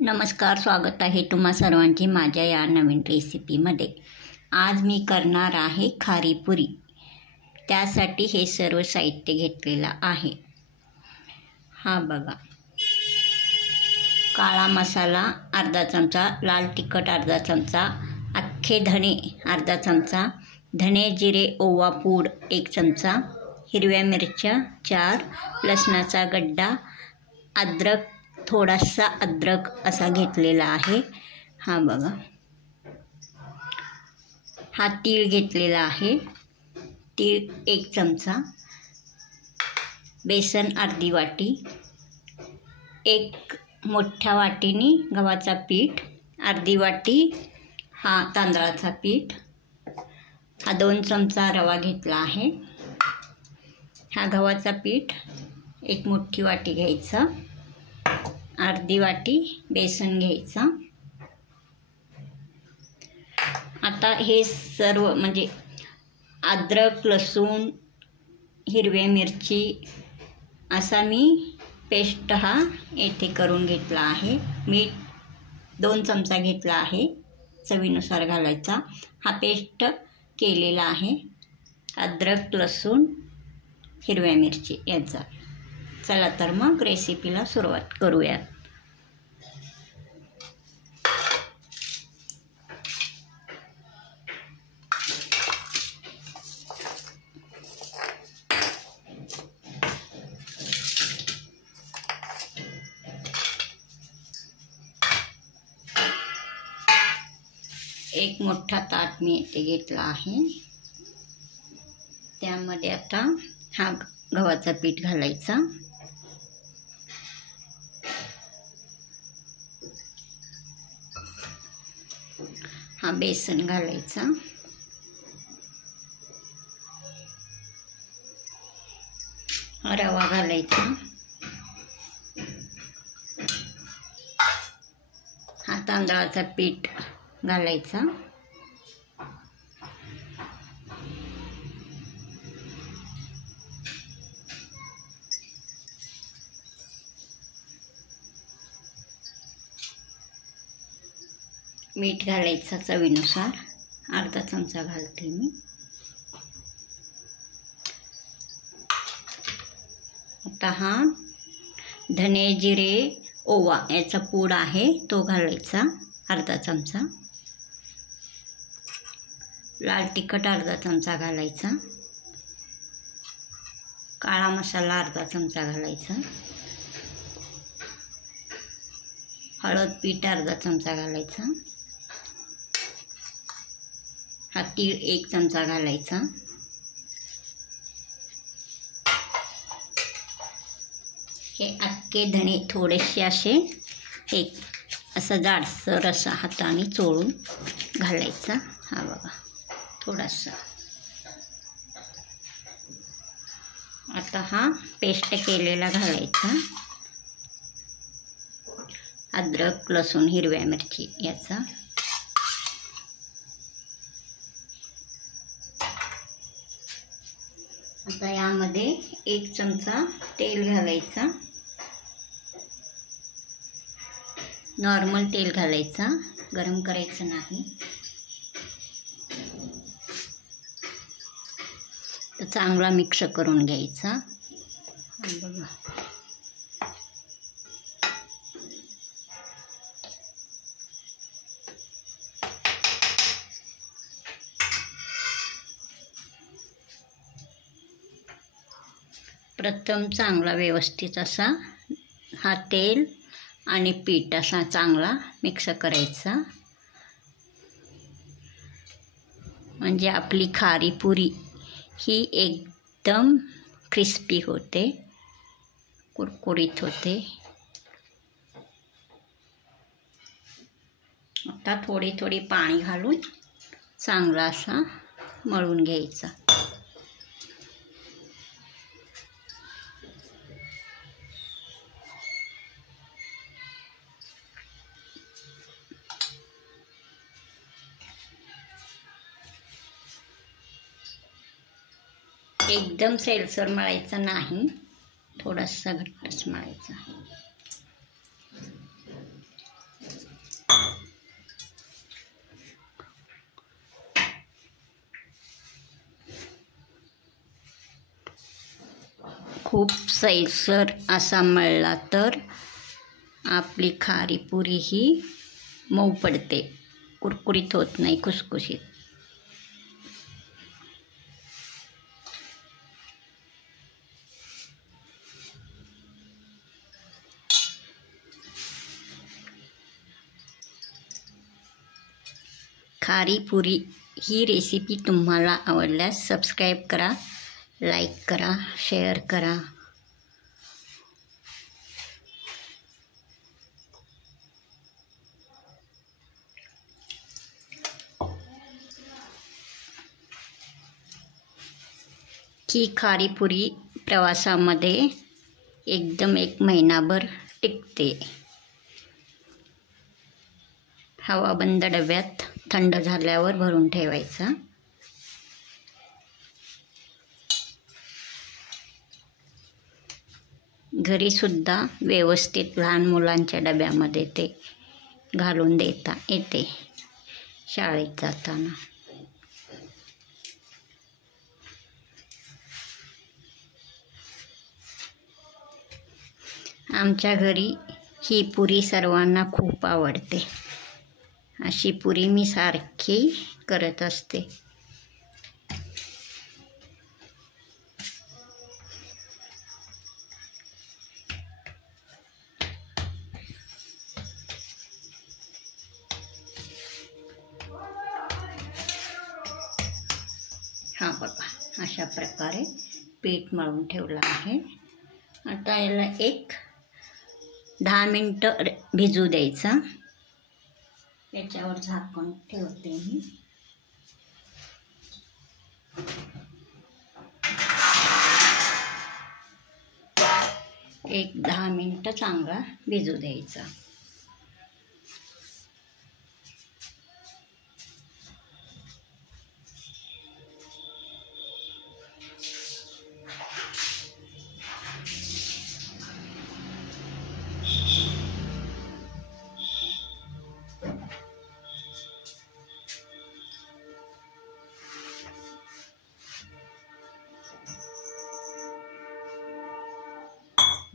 नमस्कार, स्वागत आहे तुम्हा सर्वांचे माझ्या या नवीन रेसिपीमध्ये। आज मी करणार आहे खारी पुरी। त्यासाठी हे सर्व साहित्य घेतलेलं आहे। हा बघा, काळा मसाला अर्धा चमचा, लाल तिखट अर्धा चमचा, अख्खे धणे अर्धा चमचा, धणे जिरे ओवा पूड 1 चमचा, हिरव्या मिरच्या 4, लसणाचा गड्डा, अद्रक थोडासा अद्रक असा घेतलेला आहे। हा बघा, हा तीळ घेतलेला आहे, तीळ 1 चमचा, बेसन अर्धी वाटी, 1 मोठ्या वाटीनी गव्हाचा पीठ, अर्धी वाटी हा तांदळाचा पीठ, हा 2 चमचा रवा घेतला आहे। हा गव्हाचा पीठ 1 मोठी वाटी घ्यायचा, अर्धी वाटी बेसन घ्यायचा। आता हे सर्व म्हणजे अद्रक, लसूण, हिरवी मिरची असा मी पेस्ट हा येथे करून घेतला आहे। मीठ 2 चमचा घेतला आहे, चवीनुसार घालायचा। हा पेस्ट केलेला आहे अद्रक, लसूण, हिरव्या मिरची याचा। चला तर मग रेसिपीला सुरुवात करूया। एक मोठा ताट मी इथे घेतला आहे, त्यामध्ये आता हा गव्हाचा पीठ घालायचा, हा बेसन घालायचा, हा रवा घालायचा, हा तांदळाचा पीठ घालायचा, मीठ घालायचं चवीनुसार, अर्धा चमचा घालते मी। आता हा धने जिरे ओवा याचा पूड आहे तो घालायचा, अर्धा चमचा, लाल तिखट अर्धा चमचा घालायचा, काळा मसाला अर्धा चमचा घालायचा, हळद पीठ अर्धा चमचा घालायचा, हा तीळ 1 चमचा घालायचा, हे अख्खे धणे थोडेसे असे एक असं जाडसर असा हाताने चोळून घालायचा। हा बघा थोडासा। आता हा पेस्ट केलेला घालायचा, अद्रक, लसूण, हिरव्या मिरची याचा। आता यामध्ये 1 चमचा तेल घालायचा, नॉर्मल तेल घालायचा, गरम करायचं नाही। तर चांगला मिक्स करून घ्यायचा। बघा प्रथम चांगला व्यवस्थित असा हा तेल आणि पीठ असा चांगला मिक्स करायचा, म्हणजे आपली खारी पुरी ही एकदम क्रिस्पी होते, कुरकुरीत होते। आता थोडी थोडी पाणी घालून चांगला असा मळून घ्यायचा। एकदम सैलसर मळायचा नाही, थोडासा घट्टच मळायचा। खूप सैलसर असा मळला तर आपली खारी पुरी ही मऊ पडते, कुरकुरीत होत नाही, खुसखुशीत. खारी पुरी ही रेसिपी तुम्हाला आवडल्यास सबस्क्राईब करा, लाईक करा, शेअर करा. ही खारी पुरी प्रवासामध्ये एकदम 1 महिनाभर टिकते. हवाबंद डब्यात थंड झाल्यावर भरून ठेवायचा. घरीसुद्धा व्यवस्थित लहान मुलांच्या डब्यामध्ये ते घालून देता येते शाळेत जाताना. आमच्या घरी ही पुरी सर्वांना खूप आवडते. अशी पुरी मी सारखी करत असते. हा बघा, अशा प्रकारे पीठ मळून ठेवलं आहे. आता याला 10 मिनटं भिजू द्यायचा. याच्यावर झाकण ठेवते मी. एक 10 मिनटं चांगला भिजू द्यायचा.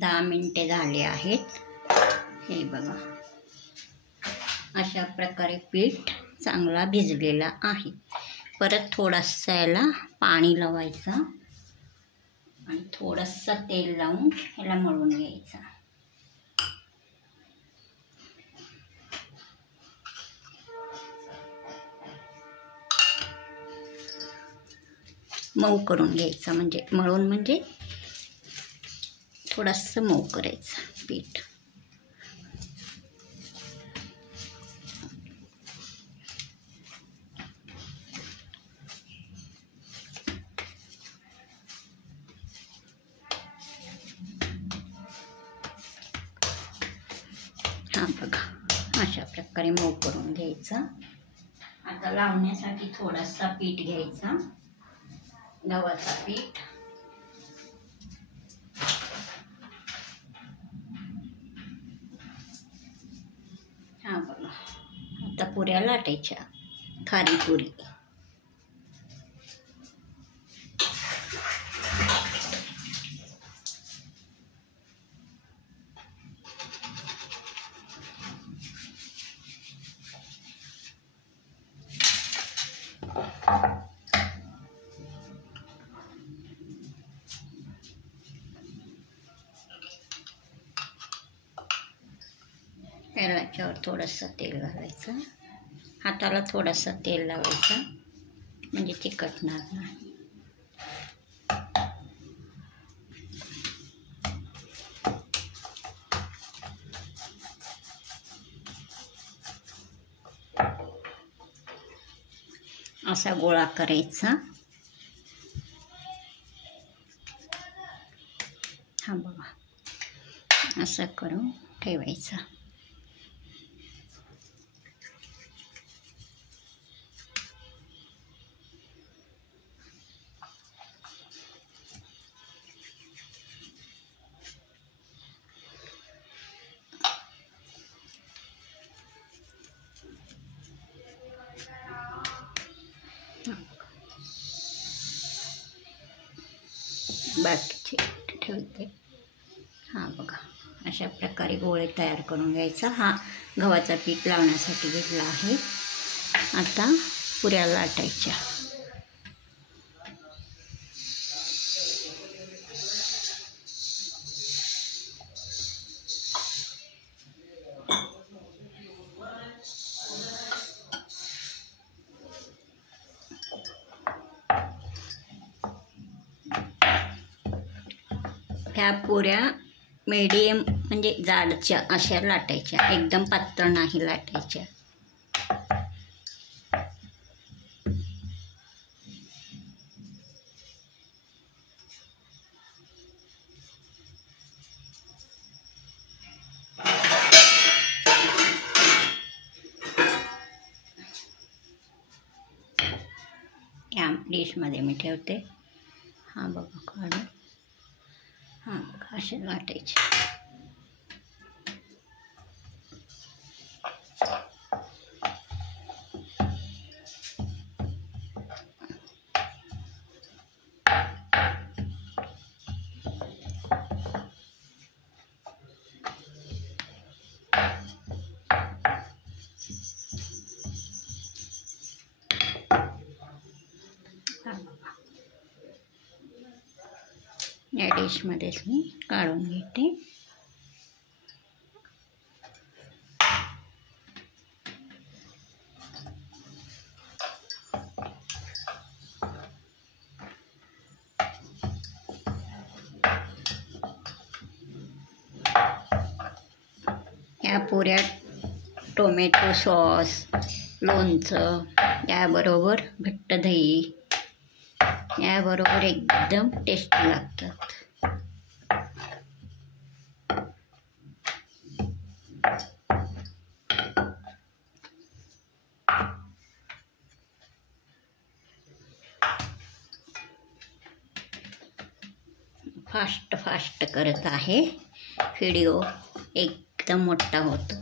दहा मिनिटे झाले आहेत. हे बघा, अशा प्रकारे पीठ चांगला भिजलेला आहे. परत थोडासा याला पाणी लावायचं आणि थोडंसं तेल लावून याला मळून घ्यायचं. मऊ करून घ्यायचं, म्हणजे मळून म्हणजे थोडंसं मऊ करायचं पीठ. हा बघा, अशा प्रकारे मऊ करून घ्यायचं. आता लावण्यासाठी थोडासा पीठ घ्यायचा, गव्हाचा पीठ. हा बघा, आता पुऱ्या लाटायच्या, खारी पुरी. याच्यावर थोडंसं तेल घालायचं. हाताला थोडंसं तेल लावायचं, म्हणजे चिकटणार नाही. असा गोळा करायचा. हा बघा, असं करून ठेवायचा. बाकीचे ठेवते. हां बघा, अशा प्रकारे गोळे तयार करून घ्यायचा. हा गव्हाचा पीठ लावण्यासाठी घेतला आहे. आता पुऱ्या लाटायच्या. ह्या पुऱ्या मीडियम म्हणजे जाडच्या अशा लाटायच्या, एकदम पातळ नाही लाटायच्या. या डिशमध्ये मी ठेवते. हां बघा काढून. हां बघा असे लाटायचे. या डिशमध्येच मी काढून घेते. या पुऱ्या टोमॅटो सॉस, लोणचं, याबरोबर घट्ट दही याबरोबर एकदम टेस्टी लागतात. फास्ट करत आहे. व्हिडिओ एकदम मोठा होतो.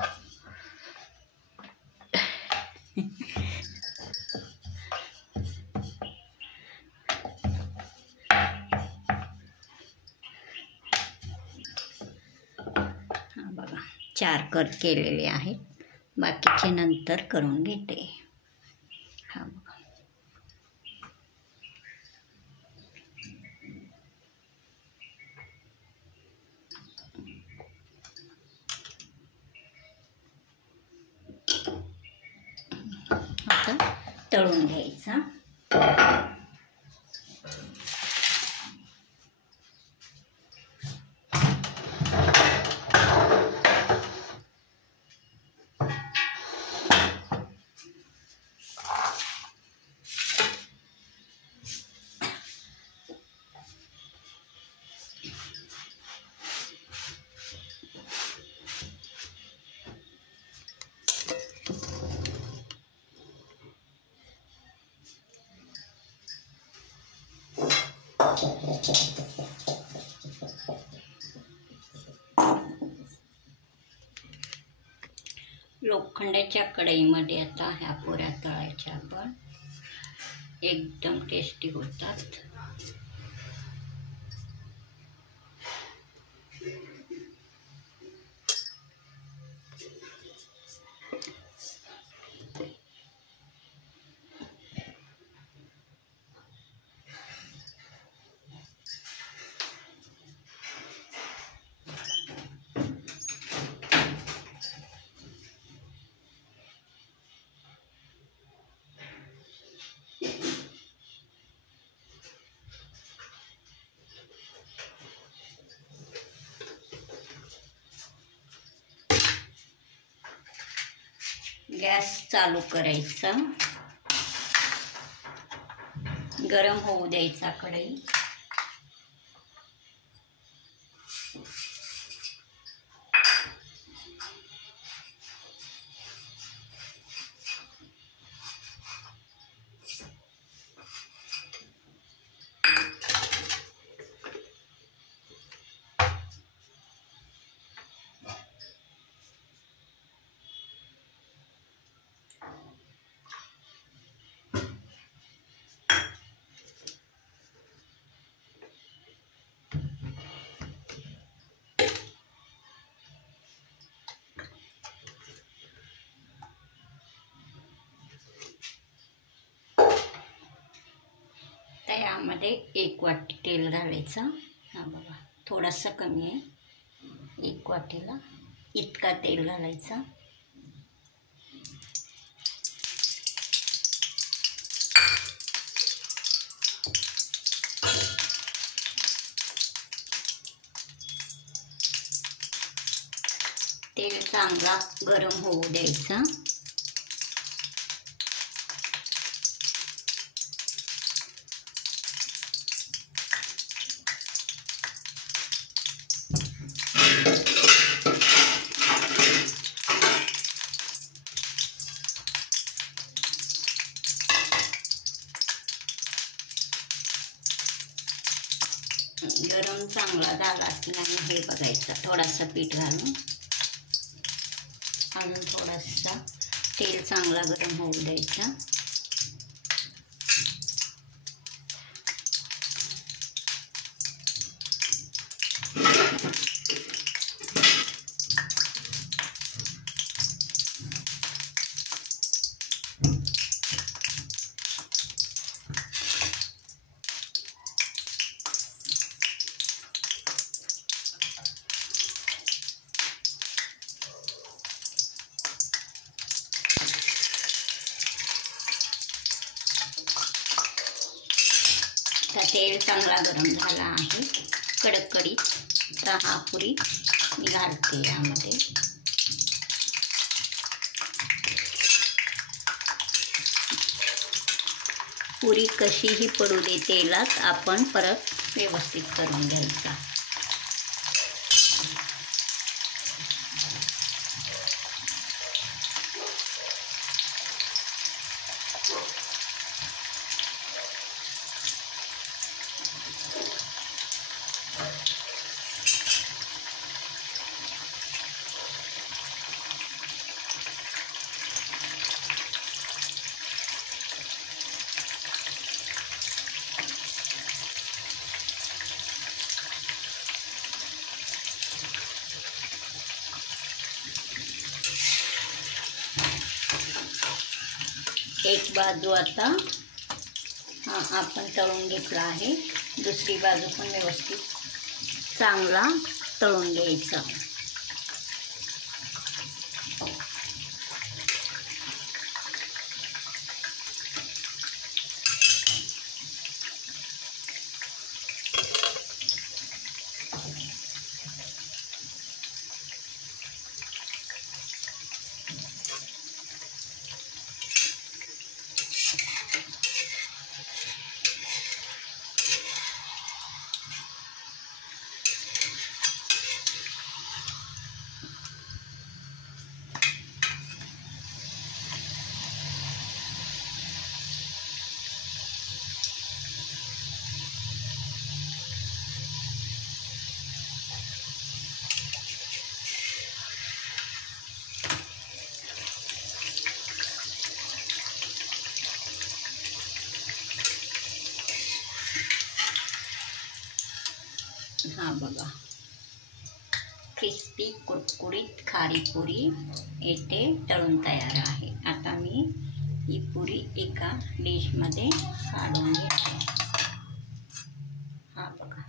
हां बघा 4 कट केलेले आहेत. बाकीचे नंतर करून घेते. हां बघा. आता तळून घ्यायचा. लोखंडाच्या कढईमध्ये आता ह्या पुऱ्या तळायच्या आपण. एकदम टेस्टी होतात. गॅस चालू करायचा. गरम होऊ द्यायचा कढई. यामध्ये 1 वाटी तेल घालायचं. हा बघा, थोडंसं कमी आहे. 1 वाटीला इतका तेल घालायचं. तेल चांगला गरम होऊ द्यायचं. गरम चांगला झाला की नाही हे बघायचं. थोडासा पीठ घालून अजून थोडासा तेल चांगला गरम होऊ द्यायचा. तेल चांगला गरम झाला आहे, कडकडीत. तर हा पुरी मी घालते यामध्ये. पुरी कशीही पडू दे तेलात, आपण परत व्यवस्थित करून घ्यायचा. एक बाजू आता आपण तळून घेतला आहे. दुसरी बाजू पण व्यवस्थित चांगला तळून घ्यायचा. हा बघा, क्रिस्पी कुरकुरीत खारी पुरी येथे तळून तयार आहे. आता मी ही पुरी एका डिशमध्ये काढून घेते. हा बघा,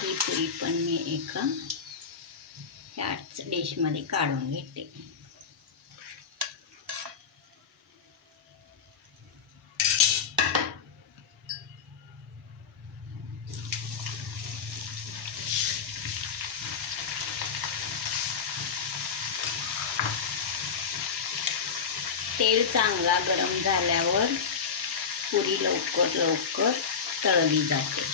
ही पुरी पण मी एका ह्याच डिशमध्ये काढून घेते. तेल चांगला गरम झाल्यावर पुरी लवकर लवकर तळली जाते.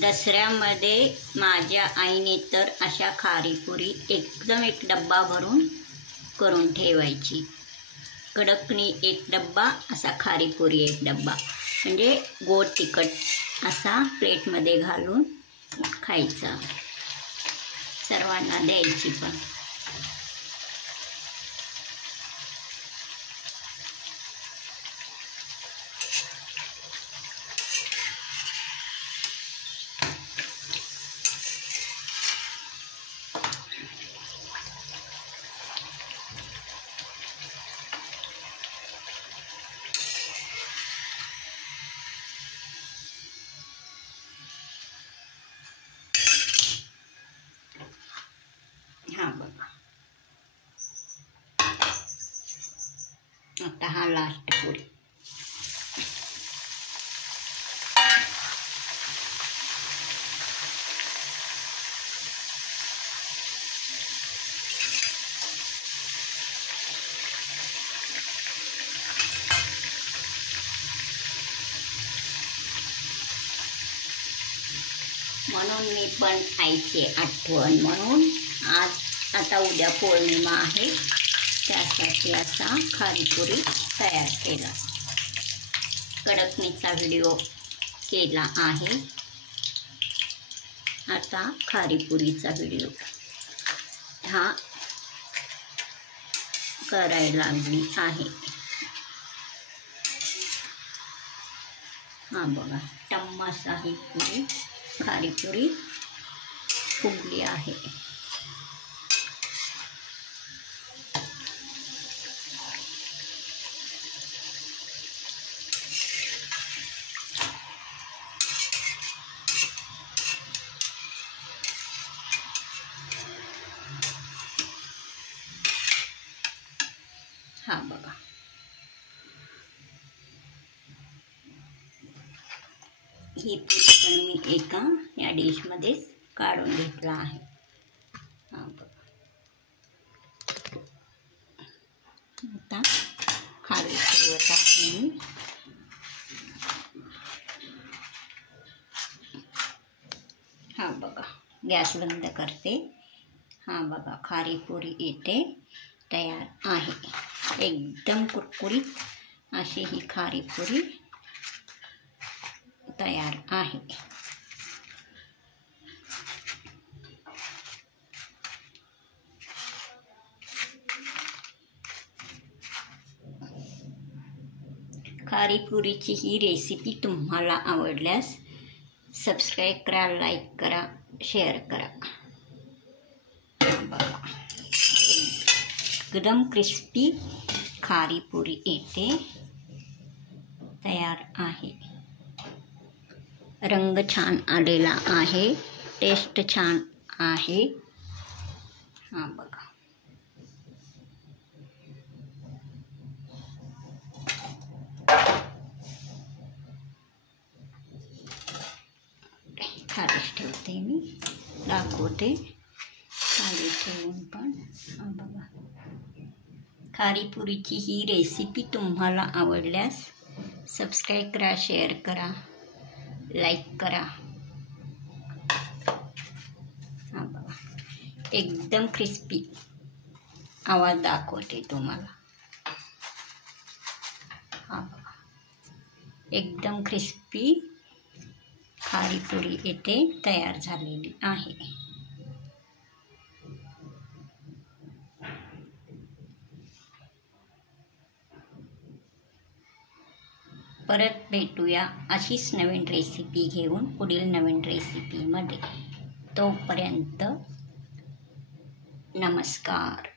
दसऱ्यामध्ये माझ्या आईने तर अशा खारीपुरी एकदम एक डब्बा भरून करून ठेवायची. कडकणी एक डब्बा, असा खारीपुरी एक डब्बा, म्हणजे गोड तिखट असा प्लेटमध्ये घालून खायचा. सर्वांना द्यायची पण. हा बघा, आता हा लास्ट पुरी. म्हणून मी पण आईची आठवण म्हणून आता उद्या पौर्णिमा आहे, त्यासाठी असा खारीपुरी तयार केला. कडकणीचा व्हिडिओ केला आहे. आता खारीपुरीचा व्हिडिओ हा करायला लागली आहे. हा बघा, टम्मास आहे पुरी, खारीपुरी फुगली आहे. हा बघा, ही पीठ पण मी एका या डिशमध्ये काढून घेतला आहे. हा बघा, आता खाली ठेवत आहे मी. हा बघा, गॅस बंद करते. हा बघा, खारीपुरी इथे तयार आहे. एकदम कुरकुरीत अशी ही खारीपुरी तयार आहे. खारीपुरीची ही रेसिपी तुम्हाला आवडल्यास सबस्क्राईब करा, लाईक करा, शेअर करा. बघा, एकदम क्रिस्पी खारीपुरी इथे तयार आहे. रंग छान आलेला आहे, टेस्ट छान आहे. हा बघा, खालीच ठेवते मी, दाखवते खाली ठेवून पण. हा बघा, खारीपुरीची ही रेसिपी तुम्हाला आवडल्यास सबस्क्राईब करा, शेअर करा, लाईक करा. हा बघा, एकदम क्रिस्पी आवाज दाखवते तुम्हाला. हा बघा, एकदम क्रिस्पी खारीपुरी इथे तयार झालेली आहे. परत भेटूया अशीच नवीन रेसिपी घेऊन पुढील नवीन रेसिपीमध्ये. तोपर्यंत नमस्कार.